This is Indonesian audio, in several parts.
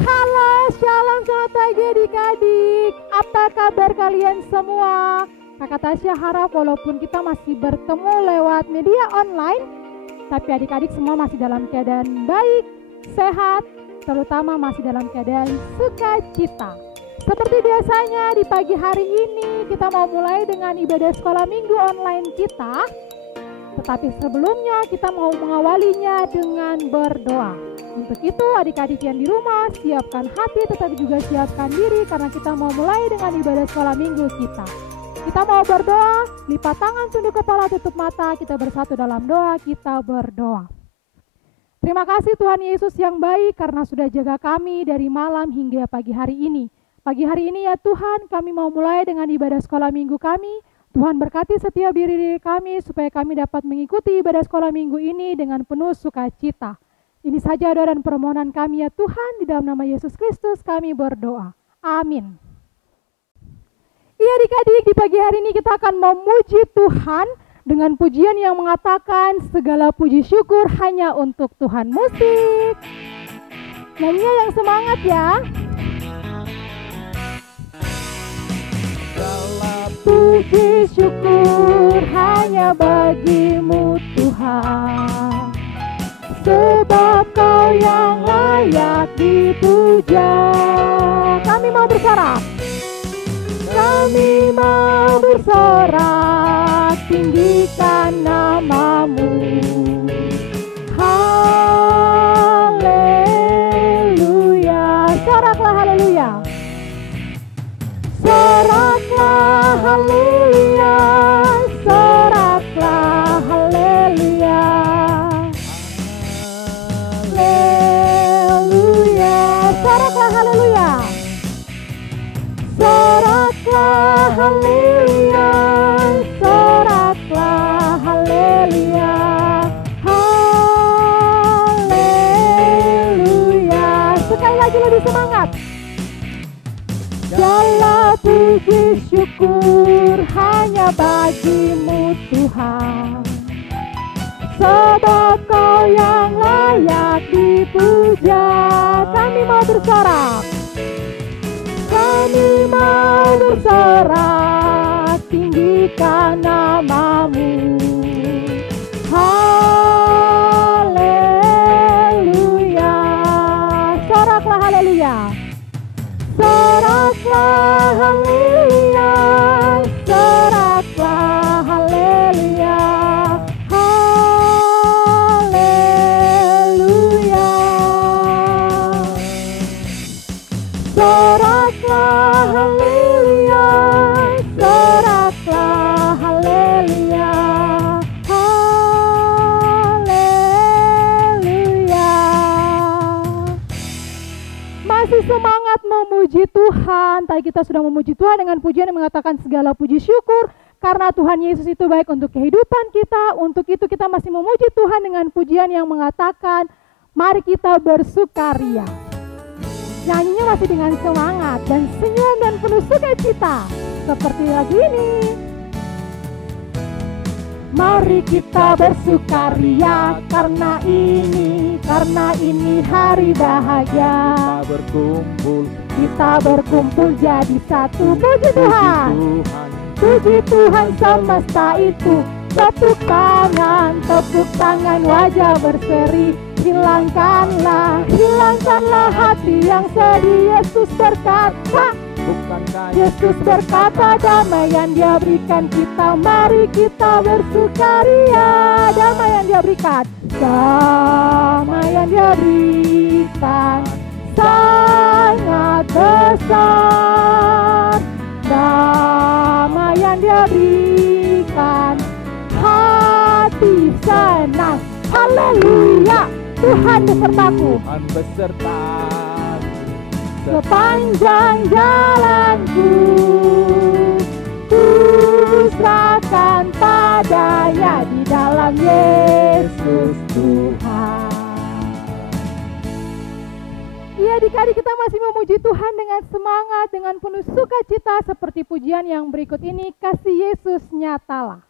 Halo, shalom, selamat pagi adik-adik. Apa kabar kalian semua? Kakak Tasya harap walaupun kita masih bertemu lewat media online, tapi adik-adik semua masih dalam keadaan baik, sehat, terutama masih dalam keadaan sukacita. Seperti biasanya di pagi hari ini kita mau mulai dengan ibadah sekolah minggu online kita. Tetapi sebelumnya kita mau mengawalinya dengan berdoa. Untuk itu adik-adik yang di rumah siapkan hati tetapi juga siapkan diri karena kita mau mulai dengan ibadah sekolah minggu kita. Kita mau berdoa, lipat tangan, tunduk kepala, tutup mata, kita bersatu dalam doa, kita berdoa. Terima kasih Tuhan Yesus yang baik karena sudah jaga kami dari malam hingga pagi hari ini. Pagi hari ini ya Tuhan, kami mau mulai dengan ibadah sekolah minggu kami. Tuhan berkati setiap diri kami supaya kami dapat mengikuti ibadah sekolah minggu ini dengan penuh sukacita. Ini saja doa dan permohonan kami ya Tuhan, di dalam nama Yesus Kristus kami berdoa. Amin. Iya adik-adik, di pagi hari ini kita akan memuji Tuhan dengan pujian yang mengatakan segala puji syukur hanya untuk Tuhan. Musik. Nyanyinya yang semangat ya. Segala puji syukur hanya bagimu Tuhan, sebab Kau yang layak dipuja. Kami mau bersorak, kami mau bersorak, tinggikan namamu. Haleluya, soraklah haleluya. Soraklah haleluya, soraklah haleluya, haleluya, soraklah haleluya, soraklah haleluya, soraklah haleluya, haleluya. Sekali lagi lebih semangat. Segala puji syukur hanya bagimu Tuhan, sebab Kau yang layak dipuja. Kami mau bersorak, kami mau bersorak, tinggikan namamu. Haleluya, soraklah haleluya. Soraklah haleluya, soraklah haleluya, haleluya. Soraklah haleluya, soraklah haleluya, haleluya. Masih semangat memuji Tuhan. Tadi kita sudah memuji Tuhan dengan pujian yang mengatakan segala puji syukur karena Tuhan Yesus itu baik untuk kehidupan kita. Untuk itu kita masih memuji Tuhan dengan pujian yang mengatakan mari kita bersukaria. Nyanyinya masih dengan semangat dan senyum dan penuh sukacita seperti lagu ini. Mari kita bersukaria karena ini hari bahagia. Kita berkumpul jadi satu. Puji Tuhan semesta itu. Tepuk tangan wajah berseri. Hilangkanlah hati yang sedih. Yesus berkata damai yang Dia berikan kita. Mari kita bersukaria. Damai yang Dia berikan sangat besar. Damai yang Dia berikan, hati senang. Haleluya, Tuhan besertaku. Sepanjang jalanku, ku serahkan padanya di dalam Yesus Tuhan. Iya adik-adik, kita masih memuji Tuhan dengan semangat, dengan penuh sukacita seperti pujian yang berikut ini, kasih Yesus nyatalah.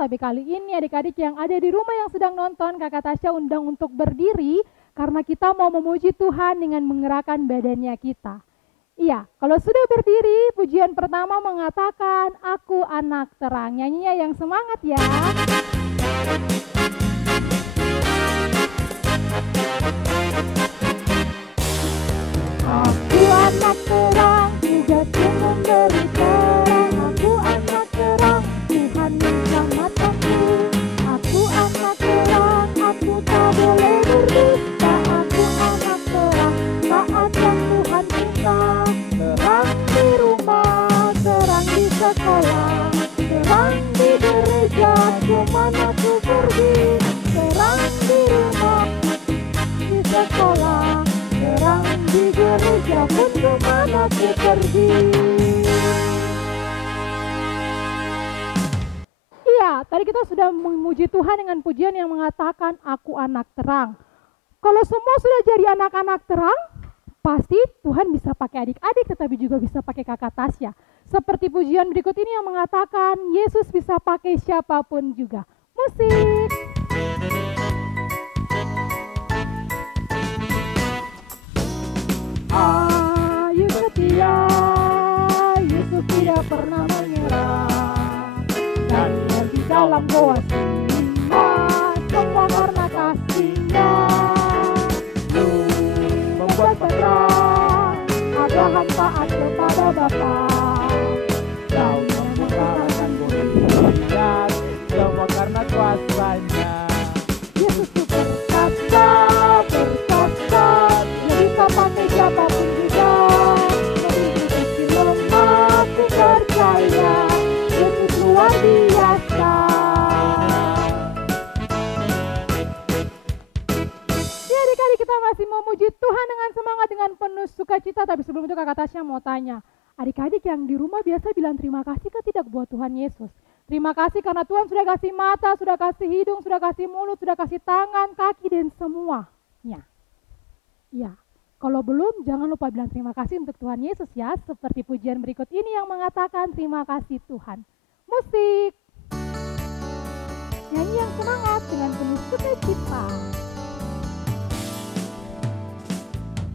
tapi kali ini adik-adik yang ada di rumah yang sedang nonton, Kakak Tasya undang untuk berdiri karena kita mau memuji Tuhan dengan menggerakkan badannya kita. Iya, kalau sudah berdiri, pujian pertama mengatakan, Aku anak terang. Nyanyinya yang semangat ya. Aku anak terang, tugasku memberi terang. Aku anak terang, Tuhan menyelamatkanku. Aku anak terang, aku tak boleh berdusta. Aku anak terang, taat yang Tuhan minta. Terang di rumah, terang di sekolah, terang di gereja, kemana ku pergi. Terang di rumah, di sekolah, terang di gereja pun kemana ku pergi. Iya, tadi kita sudah memuji Tuhan dengan pujian yang mengatakan Aku anak terang. Kalau semua sudah jadi anak-anak terang, pasti Tuhan bisa pakai adik-adik tetapi juga bisa pakai kakak Tasya. Seperti pujian berikut ini yang mengatakan Yesus bisa pakai siapapun juga. Musik. Ayu setia, Yesus tidak pernah menyerah. Dan dia di dalam goa singa, semua karena kasih-Nya. Membuat terang, ada taat kepada Bapa. Kau mengalahkan mujizat, semua karena kuasa-Nya. Yesus itu perkasa, Dia bisa pakai siapapun juga. Menutupi lemah, ku percaya, Yesus luar biasa. Ya adik-adik, kita masih memuji Tuhan dengan semangat, dengan penuh sukacita. Tapi sebelum itu kakak Tasya mau tanya, adik-adik yang di rumah biasa bilang terima kasih kan tidak buat Tuhan Yesus? Terima kasih karena Tuhan sudah kasih mata, sudah kasih hidung, sudah kasih mulut, sudah kasih tangan, kaki, dan semuanya. Ya, kalau belum jangan lupa bilang terima kasih untuk Tuhan Yesus ya. Seperti pujian berikut ini yang mengatakan terima kasih Tuhan. Musik. Nyanyi yang semangat dengan penuh sukacita.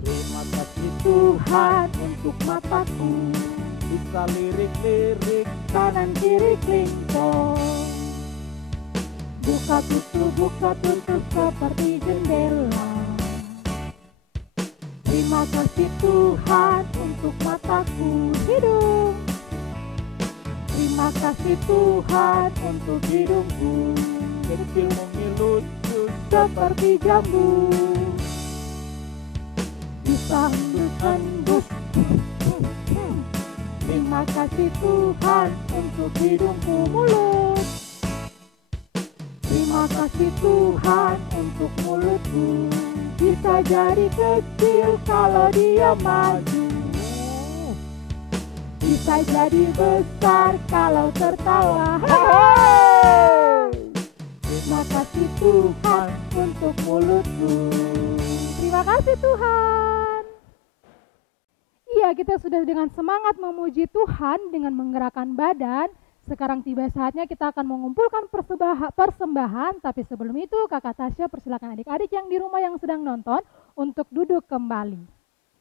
Terima kasih Tuhan untuk mataku, bisa lirik-lirik kanan kiri klingkong. Buka tutup seperti jendela. Terima kasih Tuhan untuk mataku, hidung. Terima kasih Tuhan untuk hidungku, kecil lucu seperti jambu. Bisa hembus. Terima kasih Tuhan untuk hidungku, mulut. Terima kasih Tuhan untuk mulutku, bisa jadi kecil kalau dia maju, bisa jadi besar kalau tertawa. Terima kasih Tuhan untuk mulutku. Terima kasih Tuhan. Iya, kita sudah dengan semangat memuji Tuhan dengan menggerakkan badan. Sekarang tiba saatnya kita akan mengumpulkan persembahan, tapi sebelum itu kakak Tasya persilakan adik-adik yang di rumah yang sedang nonton untuk duduk kembali.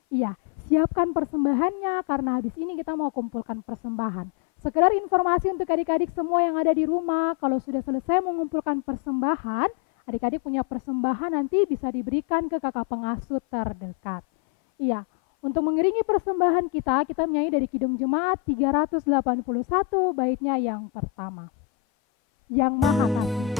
Iya, siapkan persembahannya karena habis ini kita mau kumpulkan persembahan. Sekedar informasi untuk adik-adik semua yang ada di rumah, kalau sudah selesai mengumpulkan persembahan, adik-adik punya persembahan nanti bisa diberikan ke kakak pengasuh terdekat. Iya. Untuk mengiringi persembahan kita menyanyi dari Kidung Jemaat 381 baitnya yang pertama. Yang Maha Kasih.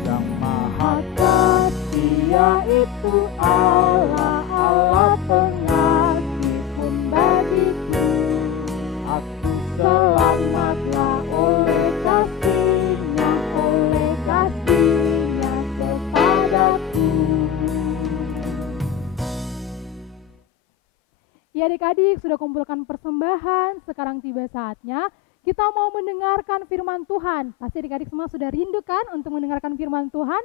Yang Maha Kasih yaitu Allah, Allah pengasih pun bagiku. Aku selamatlah oleh kasih-Nya, oleh kasih-Nya kepadaku. Ya adik-adik, sudah kumpulkan persembahan, sekarang tiba saatnya kita mau mendengarkan firman Tuhan. Pasti adik-adik semua sudah rindu kan untuk mendengarkan firman Tuhan?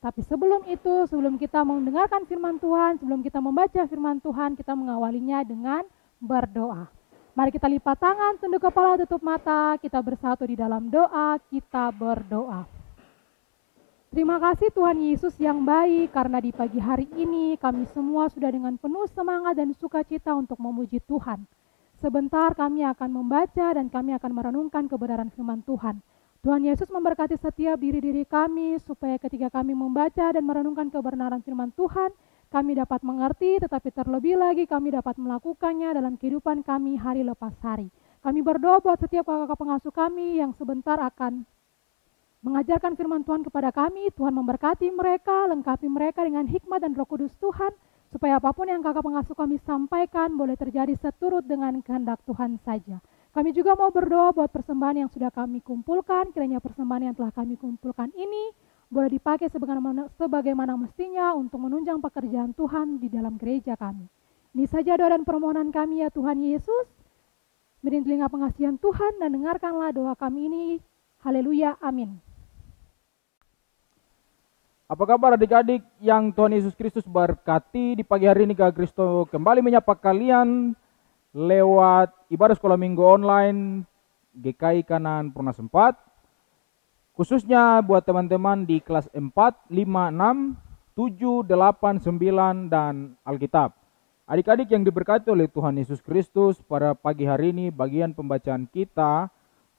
Tapi sebelum itu, sebelum kita mendengarkan firman Tuhan, sebelum kita membaca firman Tuhan, kita mengawalinya dengan berdoa. Mari kita lipat tangan, tunduk kepala, tutup mata, kita bersatu di dalam doa, kita berdoa. Terima kasih Tuhan Yesus yang baik, karena di pagi hari ini kami semua sudah dengan penuh semangat dan sukacita untuk memuji Tuhan. Sebentar kami akan membaca dan kami akan merenungkan kebenaran firman Tuhan. Tuhan Yesus memberkati setiap diri-diri kami, supaya ketika kami membaca dan merenungkan kebenaran firman Tuhan, kami dapat mengerti, tetapi terlebih lagi kami dapat melakukannya dalam kehidupan kami hari lepas hari. Kami berdoa buat setiap kakak pengasuh kami yang sebentar akan mengajarkan firman Tuhan kepada kami. Tuhan memberkati mereka, lengkapi mereka dengan hikmat dan Roh Kudus Tuhan, supaya apapun yang kakak pengasuh kami sampaikan boleh terjadi seturut dengan kehendak Tuhan saja. Kami juga mau berdoa buat persembahan yang sudah kami kumpulkan, kiranya persembahan yang telah kami kumpulkan ini boleh dipakai sebagaimana mestinya untuk menunjang pekerjaan Tuhan di dalam gereja kami. Ini saja doa dan permohonan kami ya Tuhan Yesus. Beri telinga pengasihan Tuhan dan dengarkanlah doa kami ini. Haleluya, amin. Apa kabar adik-adik yang Tuhan Yesus Kristus berkati? Di pagi hari ini Kak Kristo kembali menyapa kalian lewat ibadah sekolah minggu online GKI Kanan Pernas 4. Khususnya buat teman-teman di kelas 4, 5, 6, 7, 8, 9, dan Alkitab. Adik-adik yang diberkati oleh Tuhan Yesus Kristus, pada pagi hari ini bagian pembacaan kita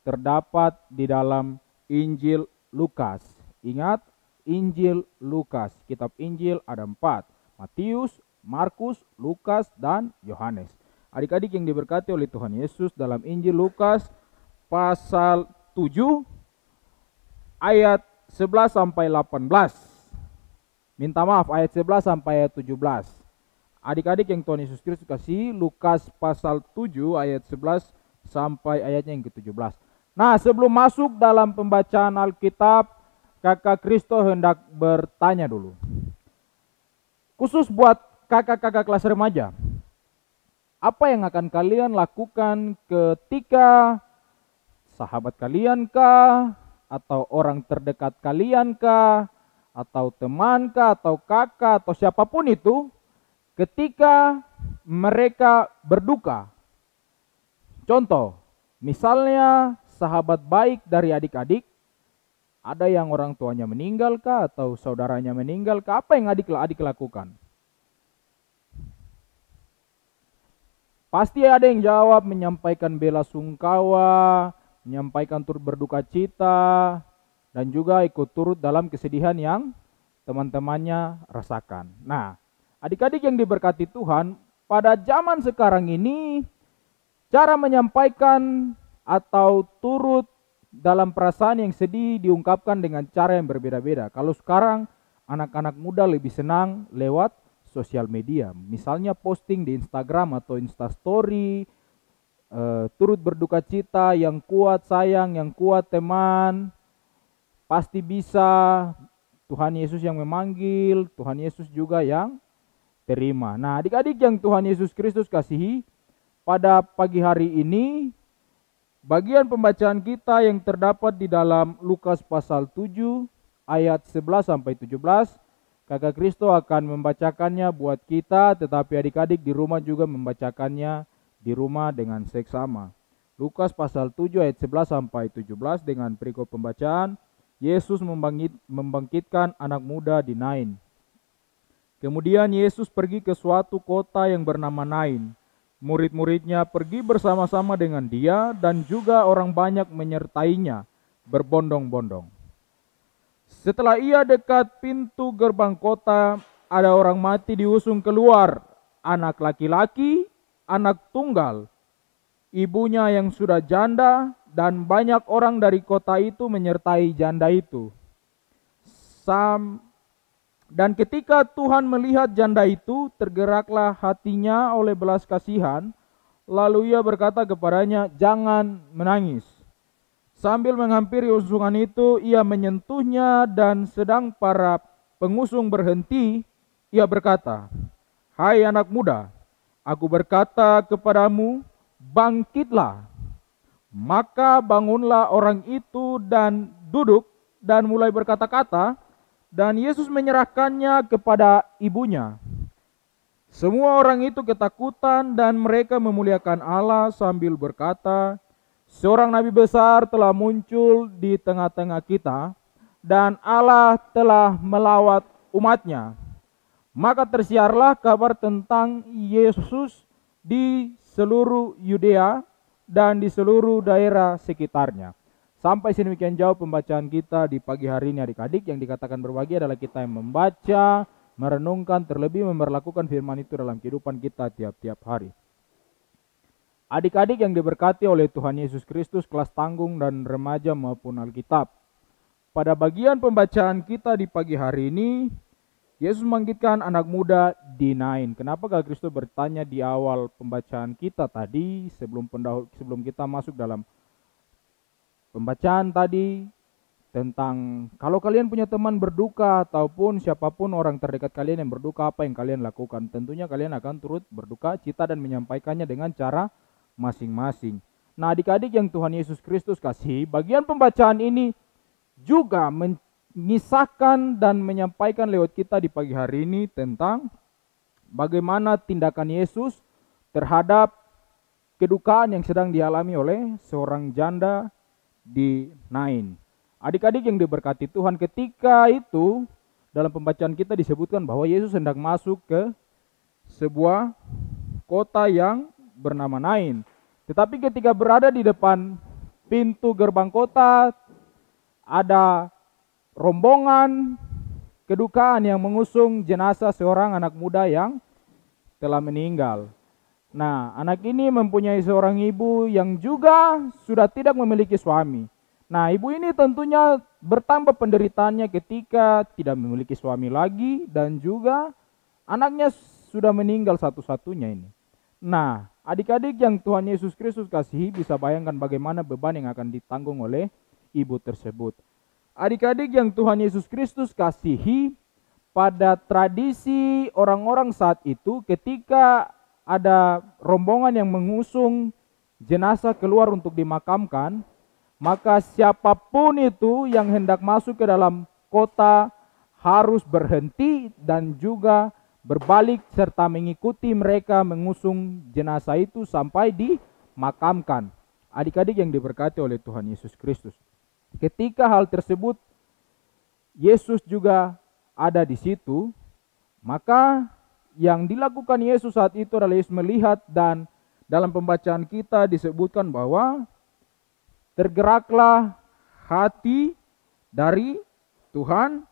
terdapat di dalam Injil Lukas. Ingat, Injil Lukas, kitab Injil ada 4, Matius, Markus, Lukas, dan Yohanes. Adik-adik yang diberkati oleh Tuhan Yesus, dalam Injil Lukas pasal 7 ayat 11 sampai 18. Minta maaf, ayat 11 sampai ayat 17. Adik-adik yang Tuhan Yesus Kristus kasih, Lukas pasal 7 ayat 11 sampai ayatnya yang ke-17. Nah, sebelum masuk dalam pembacaan Alkitab, Kakak Kristo hendak bertanya dulu. Khusus buat kakak-kakak kelas remaja. Apa yang akan kalian lakukan ketika sahabat kalian kah, atau orang terdekat kalian kah, atau teman kah, atau kakak, atau siapapun itu, ketika mereka berduka? Contoh, misalnya sahabat baik dari adik-adik, ada yang orang tuanya meninggal kah, atau saudaranya meninggal kah, apa yang adik lakukan? Pasti ada yang jawab menyampaikan bela sungkawa, menyampaikan turut berduka cita, dan juga ikut turut dalam kesedihan yang teman-temannya rasakan. Nah, adik-adik yang diberkati Tuhan, pada zaman sekarang ini, cara menyampaikan atau turut dalam perasaan yang sedih diungkapkan dengan cara yang berbeda-beda. Kalau sekarang anak-anak muda lebih senang lewat sosial media, misalnya posting di Instagram atau Instastory, turut berduka cita, yang kuat sayang, yang kuat teman, pasti bisa, Tuhan Yesus yang memanggil, Tuhan Yesus juga yang terima. Nah, adik-adik yang Tuhan Yesus Kristus kasihi, pada pagi hari ini bagian pembacaan kita yang terdapat di dalam Lukas pasal 7 ayat 11 sampai 17. Kakak Kristo akan membacakannya buat kita, tetapi adik-adik di rumah juga membacakannya di rumah dengan seksama. Lukas pasal 7 ayat 11 sampai 17 dengan perikop pembacaan, Yesus membangkitkan anak muda di Nain. Kemudian Yesus pergi ke suatu kota yang bernama Nain. Murid-muridnya pergi bersama-sama dengan dia, dan juga orang banyak menyertainya berbondong-bondong. Setelah ia dekat pintu gerbang kota, ada orang mati diusung keluar, anak laki-laki, anak tunggal, ibunya yang sudah janda, dan banyak orang dari kota itu menyertai janda itu. Dan ketika Tuhan melihat janda itu, tergeraklah hatinya oleh belas kasihan, lalu ia berkata kepadanya, "Jangan menangis." Sambil menghampiri usungan itu, ia menyentuhnya, dan sedang para pengusung berhenti, ia berkata, "Hai anak muda, aku berkata kepadamu, bangkitlah." Maka bangunlah orang itu dan duduk dan mulai berkata-kata, dan Yesus menyerahkannya kepada ibunya. Semua orang itu ketakutan dan mereka memuliakan Allah sambil berkata, seorang nabi besar telah muncul di tengah-tengah kita dan Allah telah melawat umatnya. Maka tersiarlah kabar tentang Yesus di seluruh Yudea dan di seluruh daerah sekitarnya. Sampai sedemikian jauh pembacaan kita di pagi hari ini adik-adik. Yang dikatakan berbagi adalah kita yang membaca, merenungkan, terlebih memperlakukan firman itu dalam kehidupan kita tiap-tiap hari. Adik-adik yang diberkati oleh Tuhan Yesus Kristus, kelas tanggung dan remaja maupun Alkitab. Pada bagian pembacaan kita di pagi hari ini, Yesus membangkitkan anak muda di Nain. Kenapa Kristus bertanya di awal pembacaan kita tadi, sebelum kita masuk dalam pembacaan tadi, tentang kalau kalian punya teman berduka ataupun siapapun orang terdekat kalian yang berduka, apa yang kalian lakukan? Tentunya kalian akan turut berduka cita dan menyampaikannya dengan cara masing-masing. Nah, adik-adik yang Tuhan Yesus Kristus kasih, bagian pembacaan ini juga mengisahkan dan menyampaikan lewat kita di pagi hari ini tentang bagaimana tindakan Yesus terhadap kedukaan yang sedang dialami oleh seorang janda di Nain. Adik-adik yang diberkati Tuhan, ketika itu dalam pembacaan kita disebutkan bahwa Yesus hendak masuk ke sebuah kota yang bernama Nain. Tetapi ketika berada di depan pintu gerbang kota, ada rombongan kedukaan yang mengusung jenazah seorang anak muda yang telah meninggal. Nah, anak ini mempunyai seorang ibu yang juga sudah tidak memiliki suami. Nah, ibu ini tentunya bertambah penderitaannya ketika tidak memiliki suami lagi dan juga anaknya sudah meninggal satu-satunya ini. Nah, adik-adik yang Tuhan Yesus Kristus kasihi, bisa bayangkan bagaimana beban yang akan ditanggung oleh ibu tersebut. Adik-adik yang Tuhan Yesus Kristus kasihi, pada tradisi orang-orang saat itu ketika ada rombongan yang mengusung jenazah keluar untuk dimakamkan, maka siapapun itu yang hendak masuk ke dalam kota harus berhenti dan juga berbalik serta mengikuti mereka mengusung jenazah itu sampai dimakamkan. Adik-adik yang diberkati oleh Tuhan Yesus Kristus, ketika hal tersebut Yesus juga ada di situ, maka yang dilakukan Yesus saat itu adalah Yesus melihat, dan dalam pembacaan kita disebutkan bahwa tergeraklah hati dari Tuhan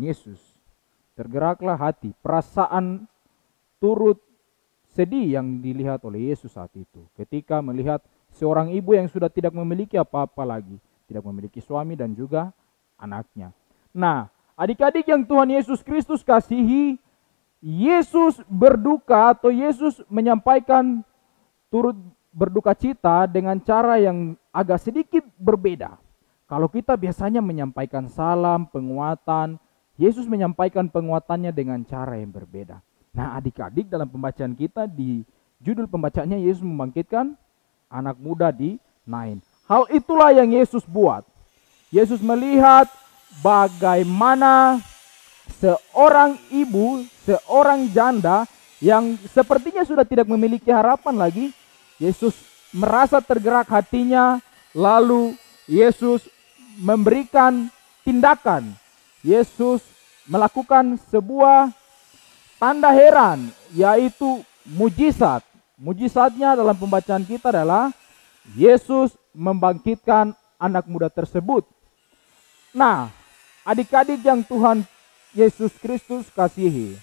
Yesus. Tergeraklah hati, perasaan turut sedih yang dilihat oleh Yesus saat itu ketika melihat seorang ibu yang sudah tidak memiliki apa-apa lagi, tidak memiliki suami dan juga anaknya. Nah, adik-adik yang Tuhan Yesus Kristus kasihi, Yesus berduka atau Yesus menyampaikan turut berduka cita dengan cara yang agak sedikit berbeda. Kalau kita biasanya menyampaikan salam, penguatan, Yesus menyampaikan penguatannya dengan cara yang berbeda. Nah, adik-adik, dalam pembacaan kita di judul pembacaannya Yesus membangkitkan anak muda di Nain. Hal itulah yang Yesus buat. Yesus melihat bagaimana seorang ibu, seorang janda yang sepertinya sudah tidak memiliki harapan lagi. Yesus merasa tergerak hatinya, lalu Yesus memberikan tindakan. Yesus melakukan sebuah tanda heran, yaitu mujizat. Mujizatnya dalam pembacaan kita adalah Yesus membangkitkan anak muda tersebut. Nah, adik-adik yang Tuhan Yesus Kristus kasihi,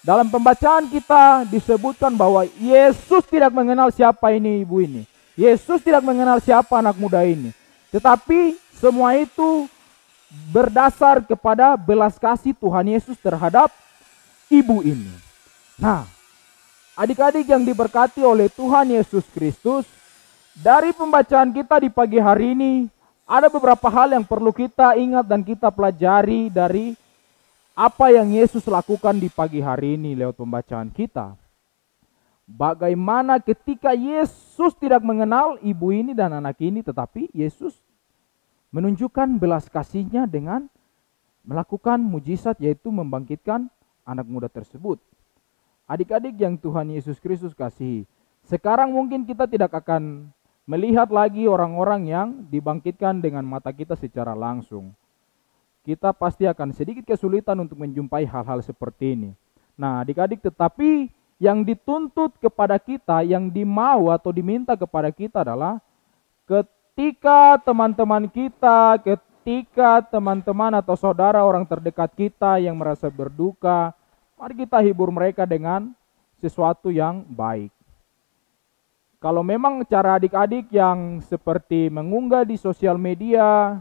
dalam pembacaan kita disebutkan bahwa Yesus tidak mengenal siapa ini ibu ini. Yesus tidak mengenal siapa anak muda ini. Tetapi semua itu berdasar kepada belas kasih Tuhan Yesus terhadap ibu ini. Nah, adik-adik yang diberkati oleh Tuhan Yesus Kristus, dari pembacaan kita di pagi hari ini, ada beberapa hal yang perlu kita ingat dan kita pelajari dari apa yang Yesus lakukan di pagi hari ini lewat pembacaan kita. Bagaimana ketika Yesus tidak mengenal ibu ini dan anak ini, tetapi Yesus menunjukkan belas kasihnya dengan melakukan mujizat, yaitu membangkitkan anak muda tersebut. Adik-adik yang Tuhan Yesus Kristus kasihi, sekarang mungkin kita tidak akan melihat lagi orang-orang yang dibangkitkan dengan mata kita secara langsung. Kita pasti akan sedikit kesulitan untuk menjumpai hal-hal seperti ini. Nah, adik-adik, tetapi yang dituntut kepada kita, yang dimau atau diminta kepada kita adalah ketika teman-teman kita, ketika teman-teman atau saudara orang terdekat kita yang merasa berduka, mari kita hibur mereka dengan sesuatu yang baik. Kalau memang cara adik-adik yang seperti mengunggah di sosial media,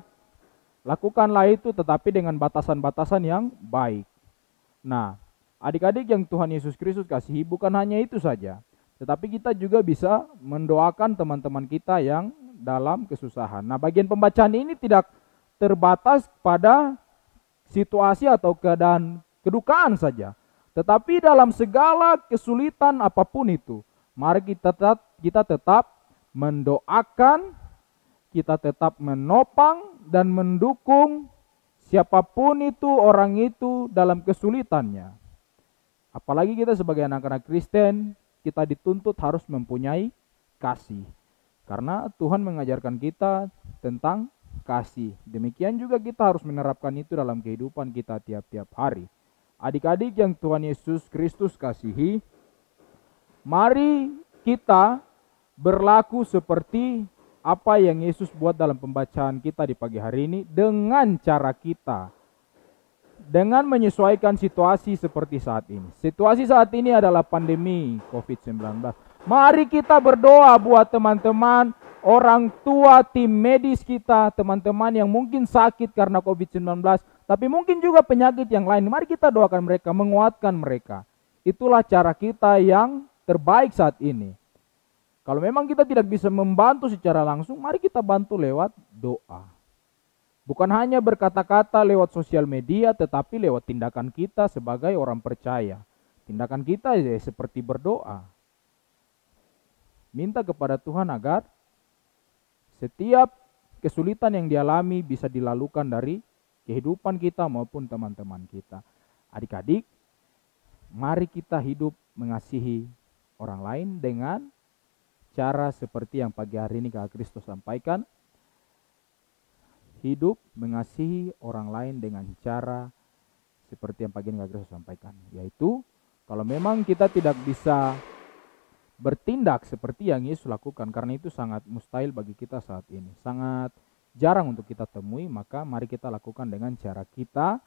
lakukanlah itu tetapi dengan batasan-batasan yang baik. Nah, adik-adik yang Tuhan Yesus Kristus kasihi, bukan hanya itu saja, tetapi kita juga bisa mendoakan teman-teman kita yang dalam kesusahan. Nah, bagian pembacaan ini tidak terbatas pada situasi atau keadaan kedukaan saja, tetapi dalam segala kesulitan apapun itu, mari kita tetap mendoakan, kita tetap menopang dan mendukung siapapun itu orang itu dalam kesulitannya. Apalagi kita sebagai anak-anak Kristen, kita dituntut harus mempunyai kasih. Karena Tuhan mengajarkan kita tentang kasih. Demikian juga kita harus menerapkan itu dalam kehidupan kita tiap-tiap hari. Adik-adik yang Tuhan Yesus Kristus kasihi, mari kita berlaku seperti apa yang Yesus buat dalam pembacaan kita di pagi hari ini dengan cara kita. Dengan menyesuaikan situasi seperti saat ini. Situasi saat ini adalah pandemi COVID-19. Mari kita berdoa buat teman-teman, orang tua, tim medis kita, teman-teman yang mungkin sakit karena COVID-19, tapi mungkin juga penyakit yang lain. Mari kita doakan mereka, menguatkan mereka. Itulah cara kita yang terbaik saat ini. Kalau memang kita tidak bisa membantu secara langsung, mari kita bantu lewat doa. Bukan hanya berkata-kata lewat sosial media, tetapi lewat tindakan kita sebagai orang percaya. Tindakan kita seperti berdoa. Minta kepada Tuhan agar setiap kesulitan yang dialami bisa dilalukan dari kehidupan kita maupun teman-teman kita. Adik-adik, mari kita hidup mengasihi orang lain dengan cara seperti yang pagi hari ini Kak Kristus sampaikan. Hidup mengasihi orang lain dengan cara seperti yang pagi ini Kak Kristus sampaikan. Yaitu, kalau memang kita tidak bisa bertindak seperti yang Yesus lakukan, karena itu sangat mustahil bagi kita saat ini. Sangat jarang untuk kita temui, maka mari kita lakukan dengan cara kita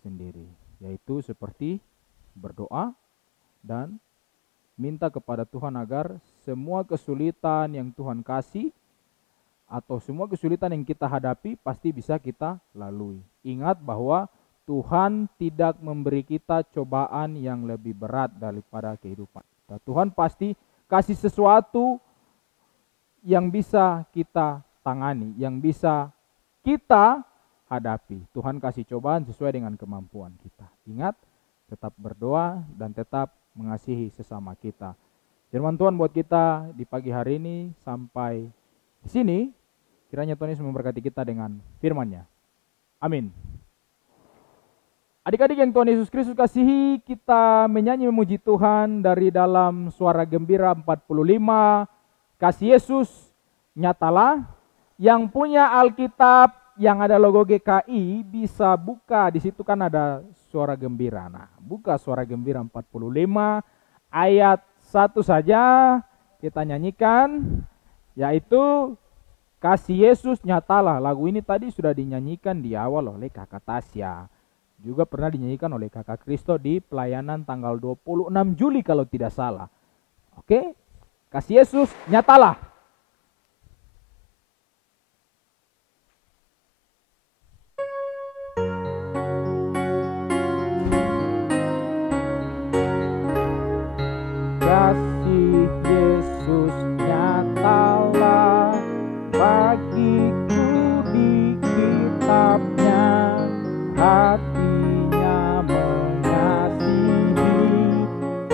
sendiri. Yaitu seperti berdoa dan minta kepada Tuhan agar semua kesulitan yang Tuhan kasih atau semua kesulitan yang kita hadapi pasti bisa kita lalui. Ingat bahwa Tuhan tidak memberi kita cobaan yang lebih berat daripada kehidupan kita. Tuhan pasti kasih sesuatu yang bisa kita tangani, yang bisa kita hadapi. Tuhan kasih cobaan sesuai dengan kemampuan kita. Ingat, tetap berdoa dan tetap mengasihi sesama kita. Firman Tuhan buat kita di pagi hari ini sampai di sini. Kiranya Tuhan Yesus memberkati kita dengan firman-Nya. Amin. Adik-adik yang Tuhan Yesus Kristus kasihi, kita menyanyi memuji Tuhan dari dalam Suara Gembira 45. Kasih Yesus nyatalah. Yang punya Alkitab yang ada logo GKI bisa buka, di situ kan ada Suara Gembira. Nah, buka Suara Gembira 45 ayat 1 saja kita nyanyikan, yaitu Kasih Yesus nyatalah. Lagu ini tadi sudah dinyanyikan di awal oleh Kakak Tasya. Juga pernah dinyanyikan oleh Kakak Kristo di pelayanan tanggal 26 Juli kalau tidak salah. Oke, kasih Yesus nyatalah. Kasih Yesus nyatalah bagiku di kitabnya, hatinya mengasihi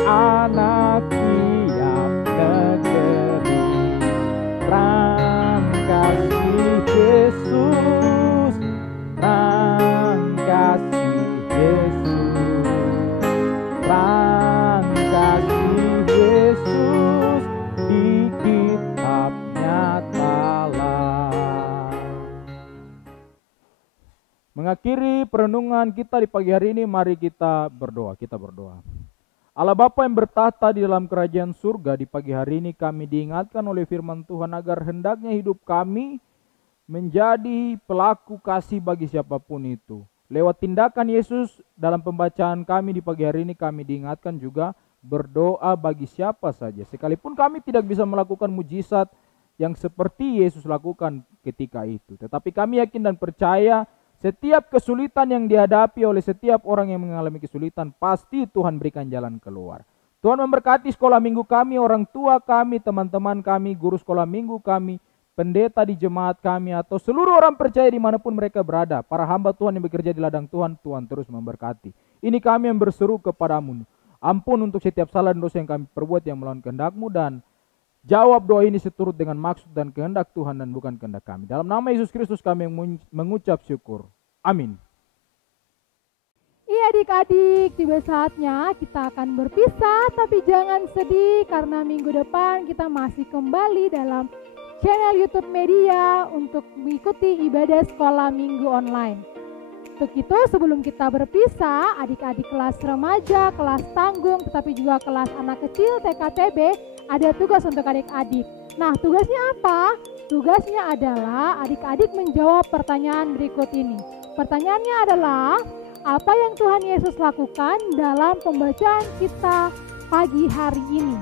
anak tiap negeri. Terang kasih Yesus, terang kasih Yesus, terang Mengakhiri perenungan kita di pagi hari ini, mari kita berdoa. Allah Bapa yang bertahta di dalam kerajaan surga, di pagi hari ini kami diingatkan oleh firman Tuhan agar hendaknya hidup kami menjadi pelaku kasih bagi siapapun itu. Lewat tindakan Yesus dalam pembacaan kami di pagi hari ini, kami diingatkan juga berdoa bagi siapa saja. Sekalipun kami tidak bisa melakukan mujizat yang seperti Yesus lakukan ketika itu. Tetapi kami yakin dan percaya setiap kesulitan yang dihadapi oleh setiap orang yang mengalami kesulitan, pasti Tuhan berikan jalan keluar. Tuhan memberkati sekolah minggu kami, orang tua kami, teman-teman kami, guru sekolah minggu kami, pendeta di jemaat kami, atau seluruh orang percaya dimanapun mereka berada. Para hamba Tuhan yang bekerja di ladang Tuhan, Tuhan terus memberkati. Ini kami yang berseru kepadamu. Ampun untuk setiap salah dan dosa yang kami perbuat yang melawan kehendak-Mu, dan jawab doa ini seturut dengan maksud dan kehendak Tuhan dan bukan kehendak kami. Dalam nama Yesus Kristus kami mengucap syukur. Amin. Iya adik-adik, tiba saatnya kita akan berpisah, tapi jangan sedih karena minggu depan kita masih kembali dalam channel YouTube Media untuk mengikuti ibadah sekolah minggu online. Untuk itu sebelum kita berpisah, adik-adik kelas remaja, kelas tanggung, tetapi juga kelas anak kecil TKTB, ada tugas untuk adik-adik. Nah, tugasnya apa? Tugasnya adalah adik-adik menjawab pertanyaan berikut ini. Pertanyaannya adalah, apa yang Tuhan Yesus lakukan dalam pembacaan kita pagi hari ini?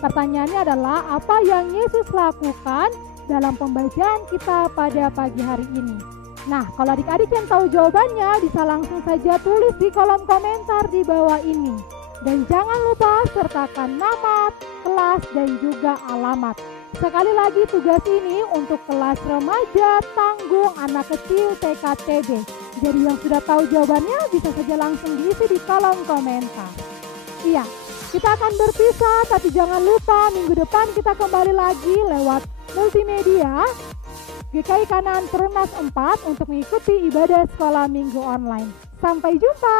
Pertanyaannya adalah, apa yang Yesus lakukan dalam pembacaan kita pada pagi hari ini? Nah, kalau adik-adik yang tahu jawabannya bisa langsung saja tulis di kolom komentar di bawah ini. Dan jangan lupa sertakan nama, kelas, dan juga alamat. Sekali lagi tugas ini untuk kelas remaja, tanggung, anak kecil, TKTB. Jadi yang sudah tahu jawabannya bisa saja langsung diisi di kolom komentar. Iya, kita akan berpisah, tapi jangan lupa minggu depan kita kembali lagi lewat multimedia GKI Kanaan Perumnas 4 untuk mengikuti ibadah sekolah minggu online. Sampai jumpa.